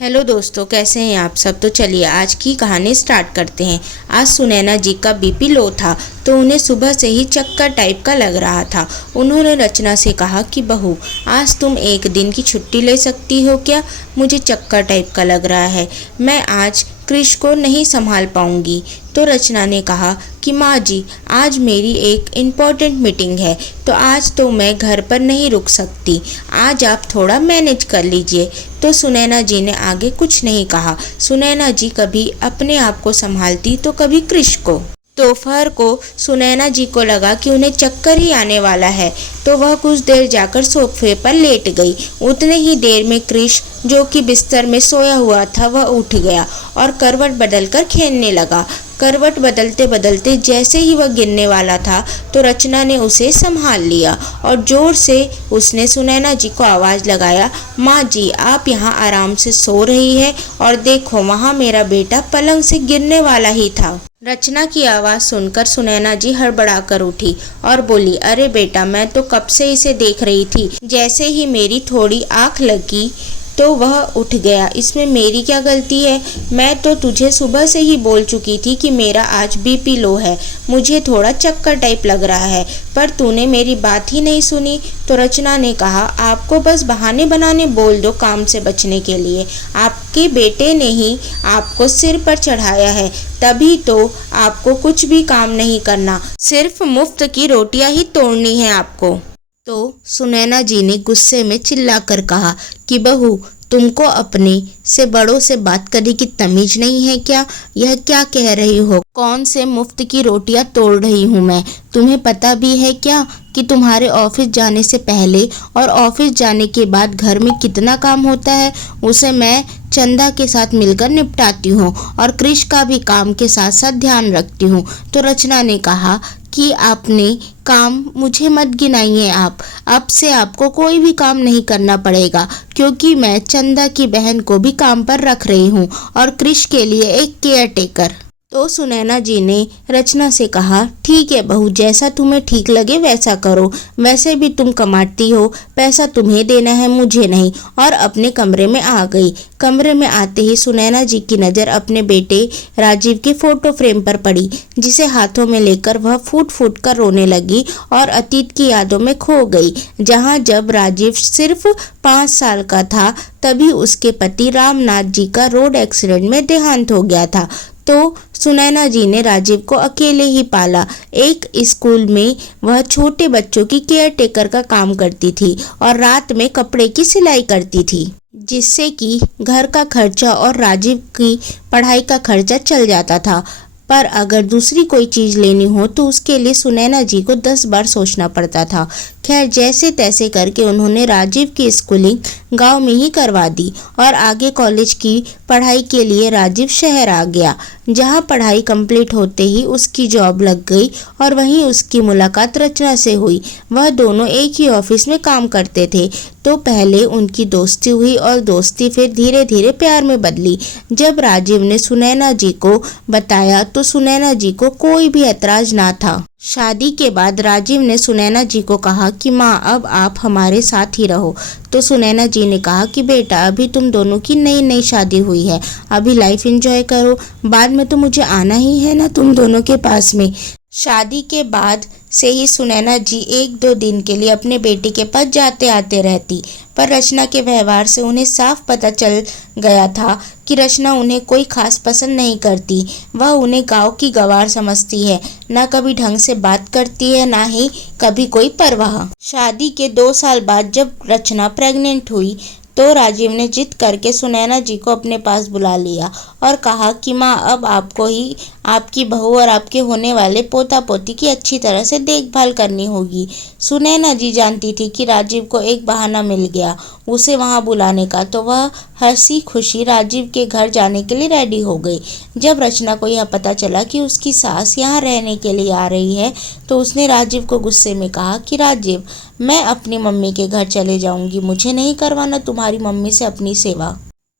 Hello दोस्तों, कैसे हैं आप सब। तो चलिए आज की कहानी स्टार्ट करते हैं। आज सुनैना जी का बीपी लो था तो उन्हें सुबह से ही चक्कर टाइप का लग रहा था। उन्होंने रचना से कहा कि बहू, आज तुम एक दिन की छुट्टी ले सकती हो क्या? मुझे चक्कर टाइप का लग रहा है, मैं आज क्रिश को नहीं संभाल पाऊंगी। तो रचना ने कहा कि माँ जी, आज मेरी एक इम्पॉर्टेंट मीटिंग है तो आज तो मैं घर पर नहीं रुक सकती, आज आप थोड़ा मैनेज कर लीजिए। तो सुनैना जी ने आगे कुछ नहीं कहा। सुनैना जी कभी अपने आप को संभालती तो कभी क्रिश को। दोपहर को सुनैना जी को लगा कि उन्हें चक्कर ही आने वाला है तो वह कुछ देर जाकर सोफे पर लेट गई। उतने ही देर में क्रिश, जो कि बिस्तर में सोया हुआ था, वह उठ गया और करवट बदलकर खेलने लगा। करवट बदलते बदलते जैसे ही वह गिरने वाला था तो रचना ने उसे संभाल लिया और जोर से उसने सुनैना जी को आवाज़ लगाया, माँ जी, आप यहाँ आराम से सो रही है और देखो वहाँ मेरा बेटा पलंग से गिरने वाला ही था। रचना की आवाज़ सुनकर सुनैना जी हड़बड़ा कर उठी और बोली, अरे बेटा, मैं तो कब से इसे देख रही थी। जैसे ही मेरी थोड़ी आँख लगी तो वह उठ गया, इसमें मेरी क्या गलती है? मैं तो तुझे सुबह से ही बोल चुकी थी कि मेरा आज बीपी लो है, मुझे थोड़ा चक्कर टाइप लग रहा है, पर तूने मेरी बात ही नहीं सुनी। तो रचना ने कहा, आपको बस बहाने बनाने बोल दो काम से बचने के लिए। आपके बेटे ने ही आपको सिर पर चढ़ाया है, तभी तो आपको कुछ भी काम नहीं करना, सिर्फ मुफ्त की रोटियां ही तोड़नी है आपको। तो सुनैना जी ने गुस्से में चिल्लाकर कहा कि बहू, तुमको अपने से बड़ों से बात करने की तमीज नहीं है क्या? यह क्या कह रही हो? कौन से मुफ्त की रोटियां तोड़ रही हूँ मैं? तुम्हें पता भी है क्या कि तुम्हारे ऑफिस जाने से पहले और ऑफिस जाने के बाद घर में कितना काम होता है? उसे मैं चंदा के साथ मिलकर निपटाती हूँ और क्रिश का भी काम के साथ साथ ध्यान रखती हूँ। तो रचना ने कहा कि आपने काम मुझे मत गिनाइए, आप अब से आपको कोई भी काम नहीं करना पड़ेगा क्योंकि मैं चंदा की बहन को भी काम पर रख रही हूँ और क्रिश के लिए एक केयर टेकर। तो सुनैना जी ने रचना से कहा, ठीक है बहू, जैसा तुम्हें ठीक लगे वैसा करो, वैसे भी तुम कमाती हो, पैसा तुम्हें देना है, मुझे नहीं। और अपने कमरे में आ गई। कमरे में आते ही सुनैना जी की नज़र अपने बेटे राजीव के फोटो फ्रेम पर पड़ी, जिसे हाथों में लेकर वह फूट फूट कर रोने लगी और अतीत की यादों में खो गई, जहाँ जब राजीव सिर्फ 5 साल का था तभी उसके पति रामनाथ जी का रोड एक्सीडेंट में देहांत हो गया था। तो सुनैना जी ने राजीव को अकेले ही पाला। एक स्कूल में वह छोटे बच्चों की केयर टेकर का काम करती थी और रात में कपड़े की सिलाई करती थी, जिससे कि घर का खर्चा और राजीव की पढ़ाई का खर्चा चल जाता था। पर अगर दूसरी कोई चीज़ लेनी हो तो उसके लिए सुनैना जी को 10 बार सोचना पड़ता था। खैर, जैसे तैसे करके उन्होंने राजीव की स्कूलिंग गांव में ही करवा दी और आगे कॉलेज की पढ़ाई के लिए राजीव शहर आ गया, जहां पढ़ाई कंप्लीट होते ही उसकी जॉब लग गई और वहीं उसकी मुलाकात रचना से हुई। वह दोनों एक ही ऑफिस में काम करते थे। तो पहले उनकी दोस्ती हुई और दोस्ती फिर धीरे धीरे प्यार में बदली। जब राजीव ने सुनैना जी को बताया तो सुनैना जी को कोई भी ऐतराज ना था। शादी के बाद राजीव ने सुनैना जी को कहा कि माँ, अब आप हमारे साथ ही रहो। तो सुनैना जी ने कहा कि बेटा, अभी तुम दोनों की नई नई शादी हुई है, अभी लाइफ एंजॉय करो, बाद में तो मुझे आना ही है ना तुम दोनों के पास में। शादी के बाद से ही सुनैना जी 1-2 दिन के लिए अपने बेटे के पास जाते आते रहती, पर रचना के व्यवहार से उन्हें साफ पता चल गया था कि रचना उन्हें कोई खास पसंद नहीं करती। वह उन्हें गांव की गंवार समझती है, ना कभी ढंग से बात करती है, ना ही कभी कोई परवाह। शादी के 2 साल बाद जब रचना प्रेग्नेंट हुई तो राजीव ने जिद करके सुनैना जी को अपने पास बुला लिया और कहा कि माँ, अब आपको ही आपकी बहू और आपके होने वाले पोता पोती की अच्छी तरह से देखभाल करनी होगी। सुनैना जी जानती थी कि राजीव को एक बहाना मिल गया उसे वहां बुलाने का, तो वह हंसी खुशी राजीव के घर जाने के लिए रेडी हो गई। जब रचना को यह पता चला कि उसकी सास यहाँ रहने के लिए आ रही है तो उसने राजीव को गुस्से में कहा कि राजीव, मैं अपनी मम्मी के घर चले जाऊंगी, मुझे नहीं करवाना तुम्हारी मम्मी से अपनी सेवा।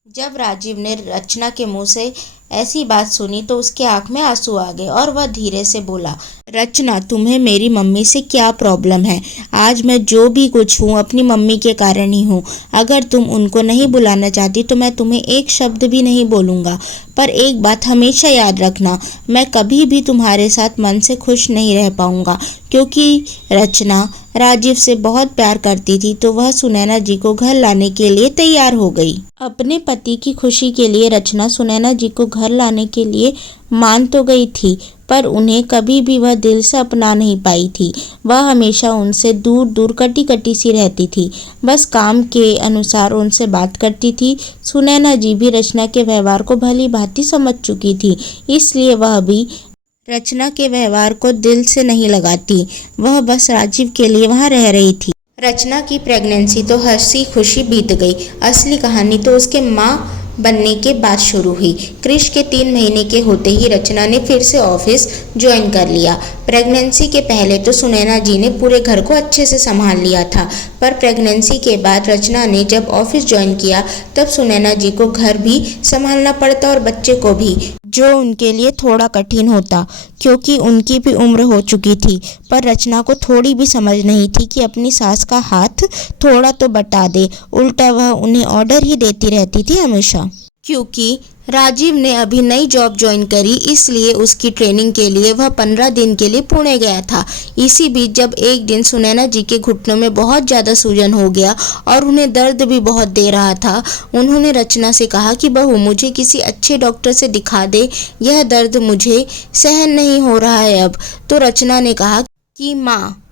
जब राजीव ने रचना के मुंह से ऐसी बात सुनी तो उसके आंख में आंसू आ गए और वह धीरे से बोला, रचना, तुम्हें मेरी मम्मी से क्या प्रॉब्लम है? आज मैं जो भी कुछ हूँ अपनी मम्मी के कारण ही हूँ। अगर तुम उनको नहीं बुलाना चाहती तो मैं तुम्हें एक शब्द भी नहीं बोलूँगा। पर एक बात हमेशा याद रखना, मैं कभी भी तुम्हारे साथ मन से खुश नहीं रह पाऊँगा, क्योंकि रचना राजीव से बहुत प्यार करती थी। तो वह सुनैना जी को घर लाने के लिए तैयार हो गई। अपने पति की खुशी के लिए रचना सुनैना जी को घर लाने के लिए मान तो गई थी, पर उन्हें कभी भी वह दिल से अपना नहीं पाई थी। वह हमेशा उनसे दूर दूर कटी कटी सी रहती थी, बस काम के अनुसार उनसे बात करती थी। सुनैना जी भी रचना के व्यवहार को भली भांति समझ चुकी थी, इसलिए वह भी रचना के व्यवहार को दिल से नहीं लगाती। वह बस राजीव के लिए वहाँ रह रही थी। रचना की प्रेगनेंसी तो हंसी खुशी बीत गई। असली कहानी तो उसके माँ बनने के बाद शुरू हुई। क्रिश के 3 महीने के होते ही रचना ने फिर से ऑफिस ज्वाइन कर लिया। प्रेगनेंसी के पहले तो सुनैना जी ने पूरे घर को अच्छे से संभाल लिया था, पर प्रेगनेंसी के बाद रचना ने जब ऑफिस ज्वाइन किया तब सुनैना जी को घर भी संभालना पड़ता और बच्चे को भी, जो उनके लिए थोड़ा कठिन होता क्योंकि उनकी भी उम्र हो चुकी थी। पर रचना को थोड़ी भी समझ नहीं थी कि अपनी सास का हाथ थोड़ा तो बटा दे, उल्टा वह उन्हें ऑर्डर ही देती रहती थी हमेशा। क्योंकि राजीव ने अभी नई जॉब ज्वाइन करी, इसलिए उसकी ट्रेनिंग के लिए वह 15 दिन के लिए पुणे गया था। इसी बीच जब एक दिन सुनैना जी के घुटनों में बहुत ज़्यादा सूजन हो गया और उन्हें दर्द भी बहुत दे रहा था, उन्होंने रचना से कहा कि बहू, मुझे किसी अच्छे डॉक्टर से दिखा दे, यह दर्द मुझे सहन नहीं हो रहा है अब। तो रचना ने कहा कि माँ,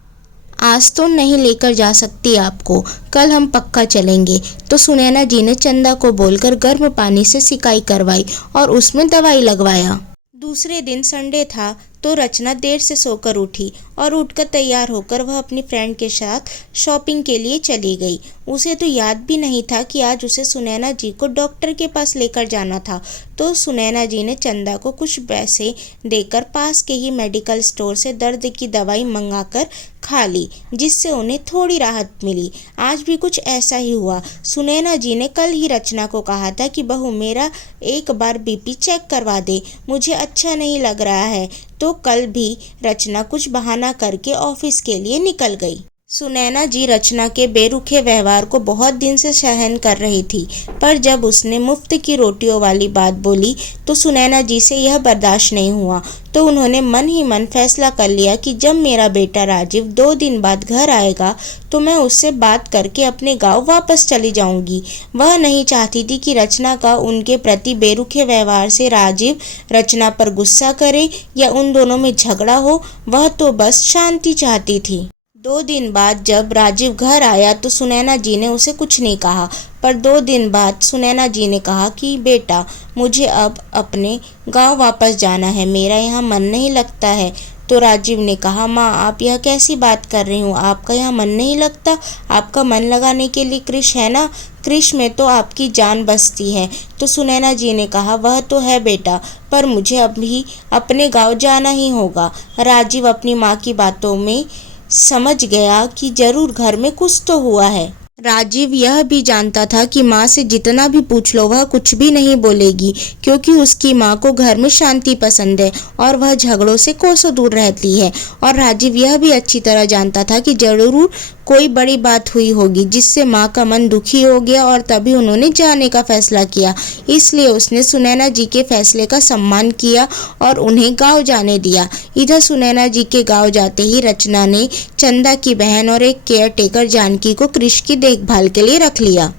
आज तो नहीं लेकर जा सकती आपको, कल हम पक्का चलेंगे। तो सुनैना जी ने चंदा को बोलकर गर्म पानी से सिकाई करवाई और उसमें दवाई लगवाया। दूसरे दिन संडे था तो रचना देर से सोकर उठी और उठकर तैयार होकर वह अपनी फ्रेंड के साथ शॉपिंग के लिए चली गई। उसे तो याद भी नहीं था कि आज उसे सुनैना जी को डॉक्टर के पास लेकर जाना था। तो सुनैना जी ने चंदा को कुछ पैसे देकर पास के ही मेडिकल स्टोर से दर्द की दवाई मंगाकर खा ली, जिससे उन्हें थोड़ी राहत मिली। आज भी कुछ ऐसा ही हुआ। सुनैना जी ने कल ही रचना को कहा था कि बहू, मेरा एक बार बीपी चेक करवा दे, मुझे अच्छा नहीं लग रहा है। तो कल भी रचना कुछ बहाना करके ऑफिस के लिए निकल गई। सुनैना जी रचना के बेरुखे व्यवहार को बहुत दिन से सहन कर रही थी, पर जब उसने मुफ्त की रोटियों वाली बात बोली तो सुनैना जी से यह बर्दाश्त नहीं हुआ। तो उन्होंने मन ही मन फैसला कर लिया कि जब मेरा बेटा राजीव 2 दिन बाद घर आएगा तो मैं उससे बात करके अपने गांव वापस चली जाऊंगी। वह नहीं चाहती थी कि रचना का उनके प्रति बेरुखे व्यवहार से राजीव रचना पर गुस्सा करे या उन दोनों में झगड़ा हो। वह तो बस शांति चाहती थी। 2 दिन बाद जब राजीव घर आया तो सुनैना जी ने उसे कुछ नहीं कहा, पर 2 दिन बाद सुनैना जी ने कहा कि बेटा, मुझे अब अपने गांव वापस जाना है, मेरा यहाँ मन नहीं लगता है। तो राजीव ने कहा, माँ, आप यह कैसी बात कर रही हो, आपका यहाँ मन नहीं लगता? आपका मन लगाने के लिए क्रिश है ना, क्रिश में तो आपकी जान बसती है। तो सुनैना जी ने कहा, वह तो है बेटा, पर मुझे अभी अपने गाँव जाना ही होगा। राजीव अपनी माँ की बातों में समझ गया कि जरूर घर में कुछ तो हुआ है। राजीव यह भी जानता था कि माँ से जितना भी पूछ लो वह कुछ भी नहीं बोलेगी, क्योंकि उसकी माँ को घर में शांति पसंद है और वह झगड़ों से कोसों दूर रहती है। और राजीव यह भी अच्छी तरह जानता था कि जरूर कोई बड़ी बात हुई होगी जिससे माँ का मन दुखी हो गया और तभी उन्होंने जाने का फैसला किया। इसलिए उसने सुनैना जी के फैसले का सम्मान किया और उन्हें गांव जाने दिया। इधर सुनैना जी के गांव जाते ही रचना ने चंदा की बहन और एक केयर टेकर जानकी को क्रिश की देखभाल के लिए रख लिया।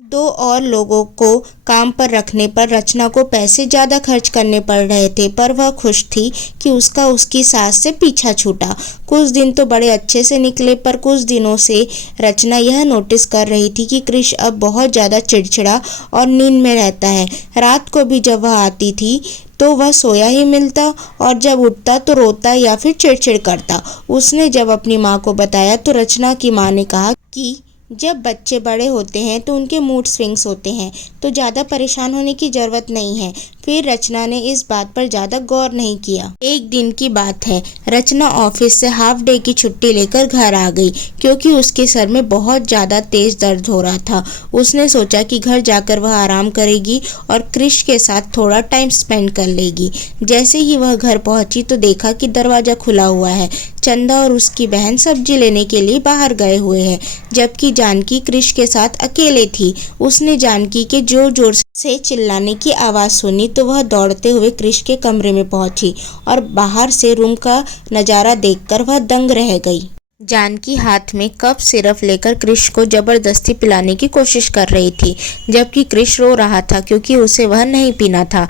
2 और लोगों को काम पर रखने पर रचना को पैसे ज़्यादा खर्च करने पड़ रहे थे, पर वह खुश थी कि उसकी सास से पीछा छूटा। कुछ दिन तो बड़े अच्छे से निकले, पर कुछ दिनों से रचना यह नोटिस कर रही थी कि क्रिश अब बहुत ज़्यादा चिड़चिड़ा और नींद में रहता है। रात को भी जब वह आती थी तो वह सोया ही मिलता और जब उठता तो रोता या फिर चिड़चिड़ करता। उसने जब अपनी माँ को बताया तो रचना की माँ ने कहा कि जब बच्चे बड़े होते हैं तो उनके मूड स्विंग्स होते हैं, तो ज़्यादा परेशान होने की ज़रूरत नहीं है। फिर रचना ने इस बात पर ज्यादा गौर नहीं किया। एक दिन की बात है, रचना ऑफिस से हाफ डे की छुट्टी लेकर घर आ गई क्योंकि उसके सर में बहुत ज्यादा तेज दर्द हो रहा था। उसने सोचा कि घर जाकर वह आराम करेगी और क्रिश के साथ थोड़ा टाइम स्पेंड कर लेगी। जैसे ही वह घर पहुंची तो देखा कि दरवाजा खुला हुआ है। चंदा और उसकी बहन सब्जी लेने के लिए बाहर गए हुए हैं, जबकि जानकी क्रिश के साथ अकेले थी। उसने जानकी के जोर जोर से चिल्लाने की आवाज सुनी तो वह दौड़ते हुए क्रिश के कमरे में पहुंची और बाहर से रूम का नजारा देखकर वह दंग रह गई। जानकी हाथ में कप सिरप लेकर क्रिश को जबरदस्ती पिलाने की कोशिश कर रही थी, जबकि क्रिश रो रहा था क्योंकि उसे वह नहीं पीना था।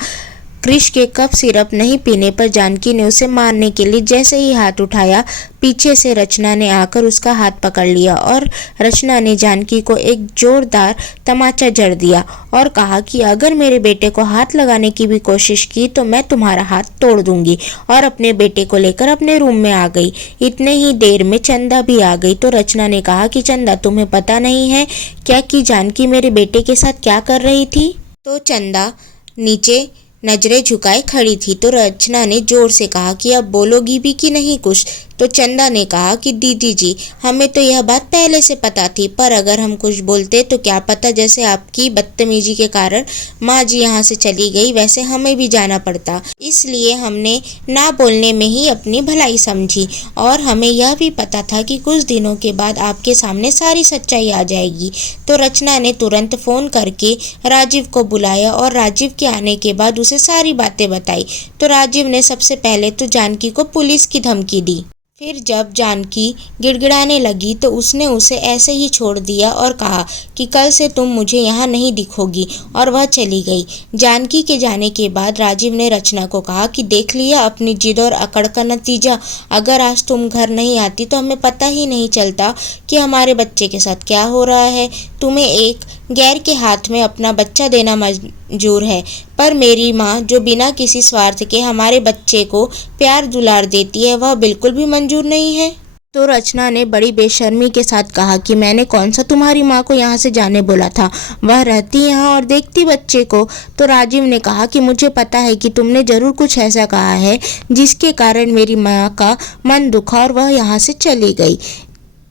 क्रिश के कप सिरप नहीं पीने पर जानकी ने उसे मारने के लिए जैसे ही हाथ उठाया, पीछे से रचना ने आकर उसका हाथ पकड़ लिया और रचना ने जानकी को एक जोरदार तमाचा जड़ दिया और कहा कि अगर मेरे बेटे को हाथ लगाने की भी कोशिश की तो मैं तुम्हारा हाथ तोड़ दूंगी, और अपने बेटे को लेकर अपने रूम में आ गई। इतने ही देर में चंदा भी आ गई तो रचना ने कहा कि चंदा, तुम्हें पता नहीं है क्या कि जानकी मेरे बेटे के साथ क्या कर रही थी? तो चंदा नीचे नजरें झुकाए खड़ी थी। तो रचना ने जोर से कहा कि अब बोलोगी भी कि नहीं कुछ? तो चंदा ने कहा कि दीदी जी, हमें तो यह बात पहले से पता थी, पर अगर हम कुछ बोलते तो क्या पता जैसे आपकी बदतमीजी के कारण माँ जी यहाँ से चली गई वैसे हमें भी जाना पड़ता। इसलिए हमने ना बोलने में ही अपनी भलाई समझी, और हमें यह भी पता था कि कुछ दिनों के बाद आपके सामने सारी सच्चाई आ जाएगी। तो रचना ने तुरंत फोन करके राजीव को बुलाया और राजीव के आने के बाद उसे सारी बातें बताई। तो राजीव ने सबसे पहले तो जानकी को पुलिस की धमकी दी। फिर जब जानकी गिड़गिड़ाने लगी तो उसने उसे ऐसे ही छोड़ दिया और कहा कि कल से तुम मुझे यहाँ नहीं दिखोगी, और वह चली गई। जानकी के जाने के बाद राजीव ने रचना को कहा कि देख लिया अपनी जिद और अकड़ का नतीजा, अगर आज तुम घर नहीं आती तो हमें पता ही नहीं चलता कि हमारे बच्चे के साथ क्या हो रहा है। तुम्हें एक गैर के हाथ में अपना बच्चा देना मंजूर है, पर मेरी माँ जो बिना किसी स्वार्थ के हमारे बच्चे को प्यार दुलार देती है वह बिल्कुल भी मंजूर नहीं है। तो रचना ने बड़ी बेशर्मी के साथ कहा कि मैंने कौन सा तुम्हारी माँ को यहाँ से जाने बोला था, वह रहती यहाँ और देखती बच्चे को। तो राजीव ने कहा कि मुझे पता है कि तुमने जरूर कुछ ऐसा कहा है जिसके कारण मेरी माँ का मन दुखा और वह यहाँ से चली गई,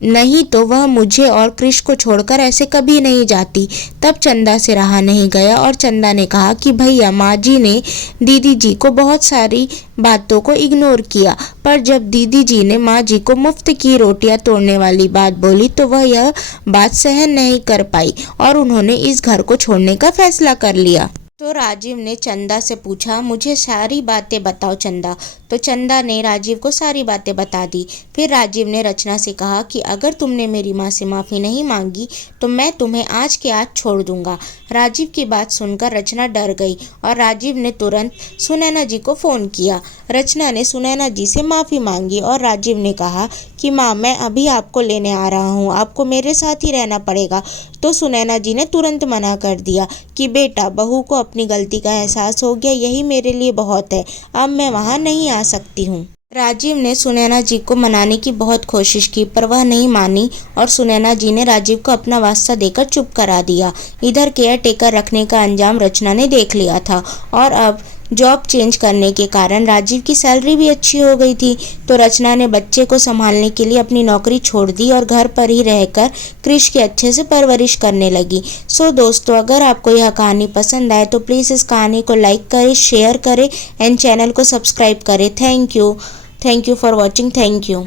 नहीं तो वह मुझे और क्रिश को छोड़कर ऐसे कभी नहीं जाती। तब चंदा से रहा नहीं गया और चंदा ने कहा कि भैया, माँ जी ने दीदी जी को बहुत सारी बातों को इग्नोर किया, पर जब दीदी जी ने माँ जी को मुफ्त की रोटियां तोड़ने वाली बात बोली तो वह यह बात सहन नहीं कर पाई और उन्होंने इस घर को छोड़ने का फैसला कर लिया। तो राजीव ने चंदा से पूछा, मुझे सारी बातें बताओ चंदा। तो चंदा ने राजीव को सारी बातें बता दी। फिर राजीव ने रचना से कहा कि अगर तुमने मेरी माँ से माफ़ी नहीं मांगी तो मैं तुम्हें आज के आज छोड़ दूंगा। राजीव की बात सुनकर रचना डर गई और राजीव ने तुरंत सुनैना जी को फ़ोन किया। रचना ने सुनैना जी से माफ़ी मांगी और राजीव ने कहा कि माँ, मैं अभी आपको लेने आ रहा हूँ, आपको मेरे साथ ही रहना पड़ेगा। तो सुनैना जी ने तुरंत मना कर दिया कि बेटा, बहू को अपनी गलती का एहसास हो गया, यही मेरे लिए बहुत है, अब मैं वहाँ नहीं आ सकती हूँ। राजीव ने सुनैना जी को मनाने की बहुत कोशिश की पर वह नहीं मानी और सुनैना जी ने राजीव को अपना वास्ता देकर चुप करा दिया। इधर केयर टेकर रखने का अंजाम रचना ने देख लिया था और अब जॉब चेंज करने के कारण राजीव की सैलरी भी अच्छी हो गई थी। तो रचना ने बच्चे को संभालने के लिए अपनी नौकरी छोड़ दी और घर पर ही रहकर क्रिश की अच्छे से परवरिश करने लगी। सो दोस्तों, अगर आपको यह कहानी पसंद आए तो प्लीज़ इस कहानी को लाइक करें, शेयर करें एंड चैनल को सब्सक्राइब करें। Thank you for watching. Thank you.